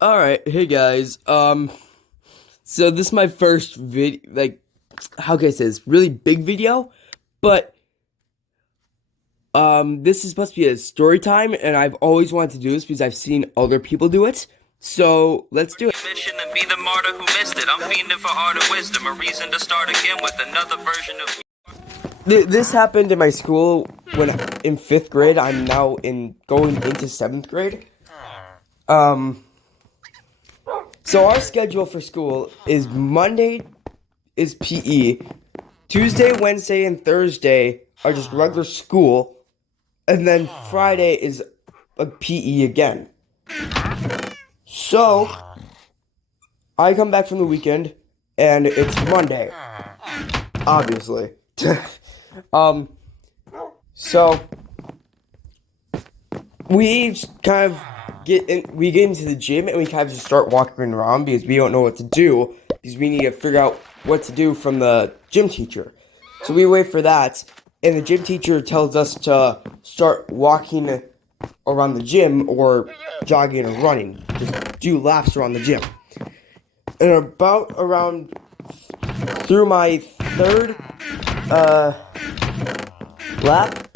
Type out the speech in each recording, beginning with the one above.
Alright, hey guys. So this is my first video, like, how can I say this? Really big video, but, this is supposed to be a story time, and I've always wanted to do this because I've seen other people do it. So, let's do it. Mission and be the martyr who missed it. I'm fiending for art and wisdom, a reason to start again with another version of. This happened in my school when, in 5th grade. I'm now going into 7th grade. So our schedule for school is Monday is PE, Tuesday, Wednesday, and Thursday are just regular school, and then Friday is a PE again. So, I come back from the weekend, and it's Monday, obviously. So, we kind of get into the gym, and we kind of just start walking around because we don't know what to do, because we need to figure out what to do from the gym teacher. So we wait for that, and the gym teacher tells us to start walking around the gym, or jogging or running. Just do laps around the gym. And about around through my third lap,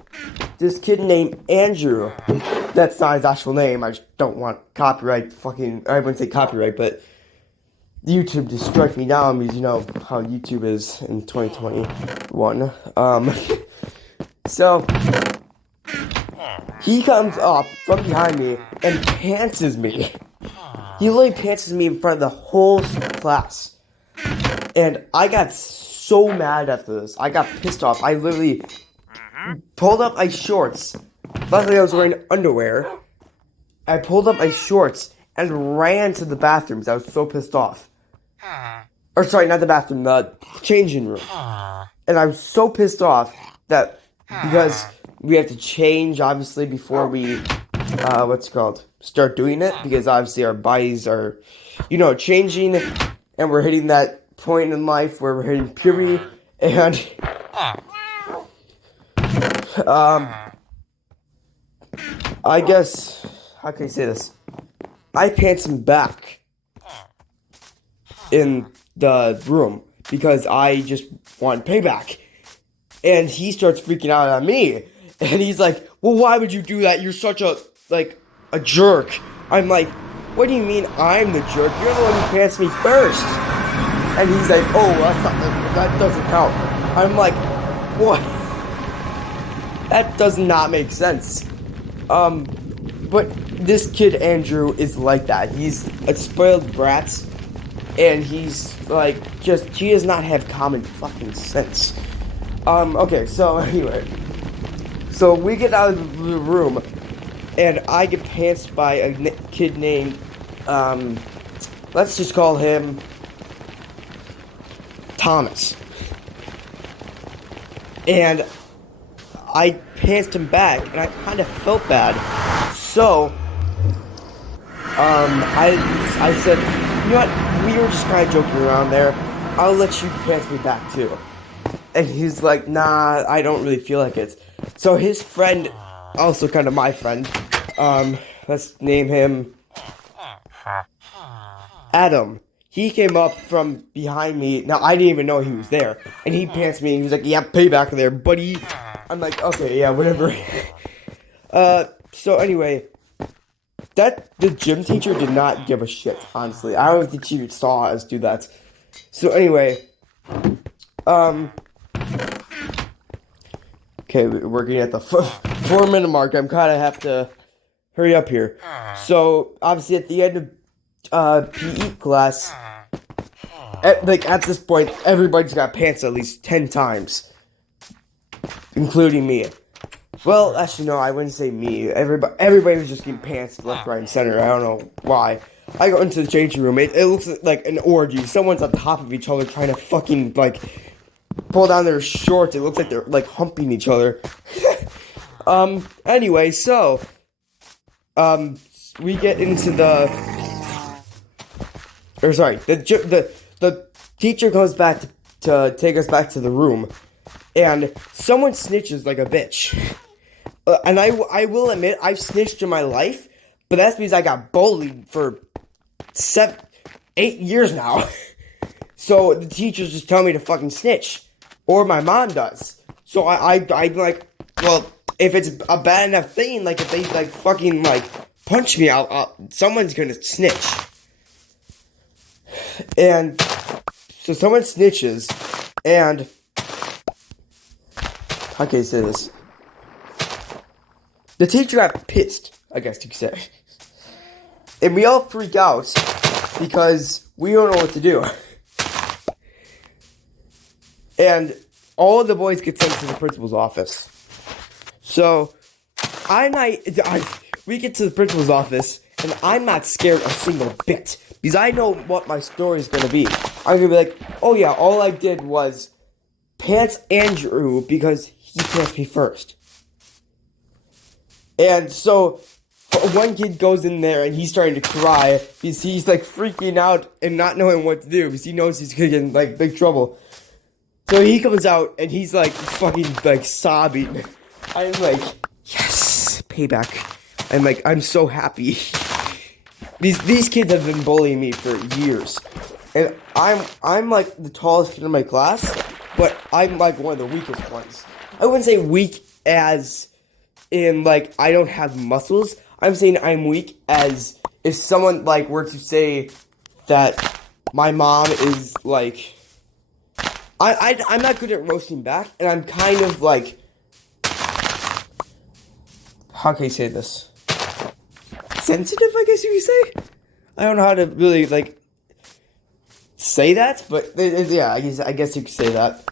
this kid named Andrew, that's not his actual name, I just don't want copyright I wouldn't say copyright, but YouTube to strike me down because you know how YouTube is in 2021. So, he comes up from behind me and pantses me. He literally pantses me in front of the whole class. And I got so mad after this. I got pissed off. I literally pulled up my shorts. Luckily, I was wearing underwear. I pulled up my shorts and ran to the bathrooms. I was so pissed off. Or sorry, not the bathroom, the changing room. And I was so pissed off that because we have to change, obviously, before we, start doing it. Because obviously our bodies are, changing. And we're hitting that point in life where we're hitting puberty. And, I guess, how can I say this? I pants him back in the room because I just want payback. And he starts freaking out on me. And he's like, well, why would you do that? You're such a jerk. I'm like, what do you mean I'm the jerk? You're the one who pants me first. And he's like, oh, that doesn't count. I'm like, what? That does not make sense. But this kid, Andrew, is like that. He's a spoiled brat. And he's, he does not have common fucking sense. Okay, so anyway. So we get out of the room, and I get pantsed by a kid named, let's just call him Thomas. And I pantsed him back, and I kind of felt bad. So, I said, you know what, we were just kind of joking around there. I'll let you pants me back too. And he's like, nah, I don't really feel like it. So his friend, also kind of my friend, let's name him Adam. He came up from behind me. Now, I didn't even know he was there. And he pants me, and he was like, yeah, payback there, buddy. I'm like, okay, yeah, whatever. So anyway, the gym teacher did not give a shit, honestly. I don't think she saw us do that. So anyway, okay, we're getting at the 4-minute mark. I'm kind of have to hurry up here. So, obviously, at the end of PE class, at this point, everybody's got pants at least 10 times, including me. Well, actually, no, I wouldn't say me. Everybody was just getting pants left, right, and center. I don't know why. I go into the changing room. It looks like an orgy. Someone's on top of each other trying to fucking, pull down their shorts. It looks like they're, humping each other. Anyway, so, we get into the teacher comes back to take us back to the room, and someone snitches like a bitch. And I will admit, I've snitched in my life, but that's because I got bullied for 8 years now. So the teachers just tell me to fucking snitch, or my mom does. So I'm like, well, if it's a bad enough thing, like if they like fucking like punch me, someone's gonna snitch. And so someone snitches, and how can I say this? The teacher got pissed, I guess you could say. And we all freak out because we don't know what to do. And all of the boys get sent to the principal's office. So we get to the principal's office, and I'm not scared a single bit because I know what my story is going to be. I'm going to be like, oh yeah, all I did was pants Andrew because he pants me first. And so one kid goes in there and he's starting to cry because he's like freaking out and not knowing what to do because he knows he's going to get in like big trouble. So he comes out and he's like fucking like sobbing. I'm like, yes, payback. I'm like, I'm so happy. These kids have been bullying me for years. And I'm like the tallest kid in my class, but I'm like one of the weakest ones. I wouldn't say weak as in like I don't have muscles. I'm saying I'm weak as if someone like were to say that my mom is like I'm not good at roasting back, and I'm kind of like, how can I say this? Sensitive, I guess you could say? I don't know how to really, like, say that, but, yeah, I guess you could say that.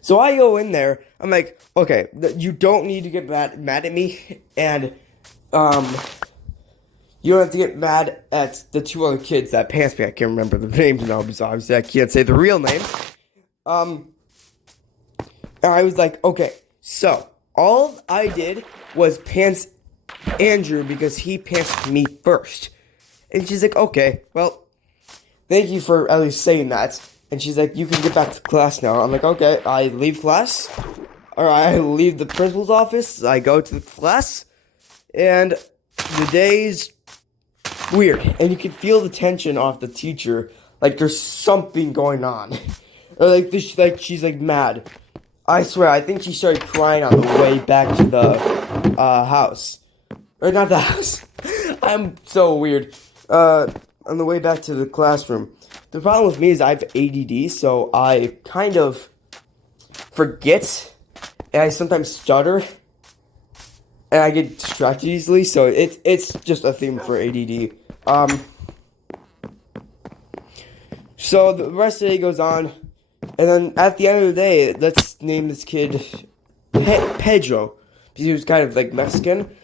So I go in there, I'm like, okay, you don't need to get mad at me, and, you don't have to get mad at the two other kids that pants me. I can't remember the names now, because obviously I can't say the real name. And I was like, okay, so all I did was pants Andrew because he pantsed me first. And she's like, okay, well, thank you for at least saying that. And she's like, you can get back to class now. I'm like, okay, I leave class, or I leave the principal's office, I go to the class, and the day's weird, and you can feel the tension off the teacher, like there's something going on, or like this, like she's like mad. I swear, I think she started crying on the way back to the house, or not the house. I'm so weird. On the way back to the classroom. The problem with me is I have ADD, so I kind of forget, and I sometimes stutter. And I get distracted easily, so it's just a theme for ADD. So the rest of the day goes on, and then at the end of the day, let's name this kid Pedro, because he was kind of like Mexican.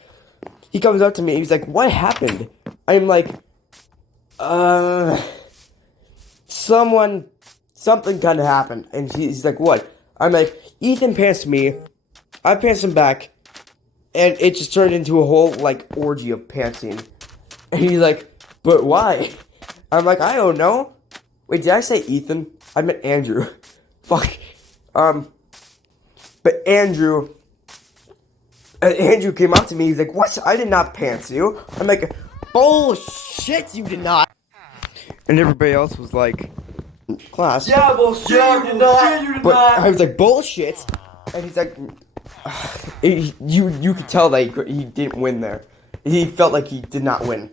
He comes up to me, he's like, what happened? I'm like, something kind of happened. And he's like, what? I'm like, Ethan pantsed me, I pantsed him back, and it just turned into a whole, like, orgy of pantsing. And he's like, but why? I'm like, I don't know. Wait, did I say Ethan? I meant Andrew. Fuck. But Andrew came up to me, he's like, what? I did not pants you. I'm like, bullshit, you did not. And everybody else was like, class. Yeah, bullshit, you did not. But I was like, bullshit. And he's like, you could tell that he didn't win there. He felt like he did not win.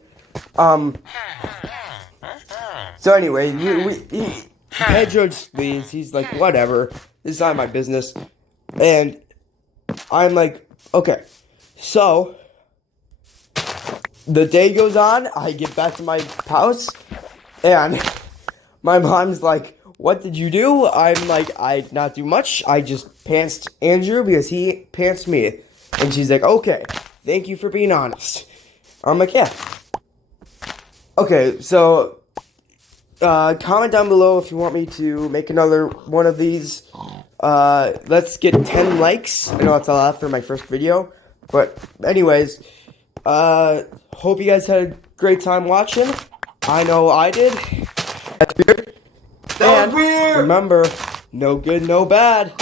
So anyway, Pedro just leaves. He's like, whatever. This is not my business. And I'm like, okay. So the day goes on. I get back to my house, and my mom's like, what did you do? I'm like, I did not do much. I just pantsed Andrew because he pantsed me. And she's like, okay, thank you for being honest. I'm like, yeah. Okay, so comment down below if you want me to make another one of these. Let's get 10 likes. I know that's a lot for my first video. But anyways, hope you guys had a great time watching. I know I did. That's weird. That was weird. Remember, no good, no bad.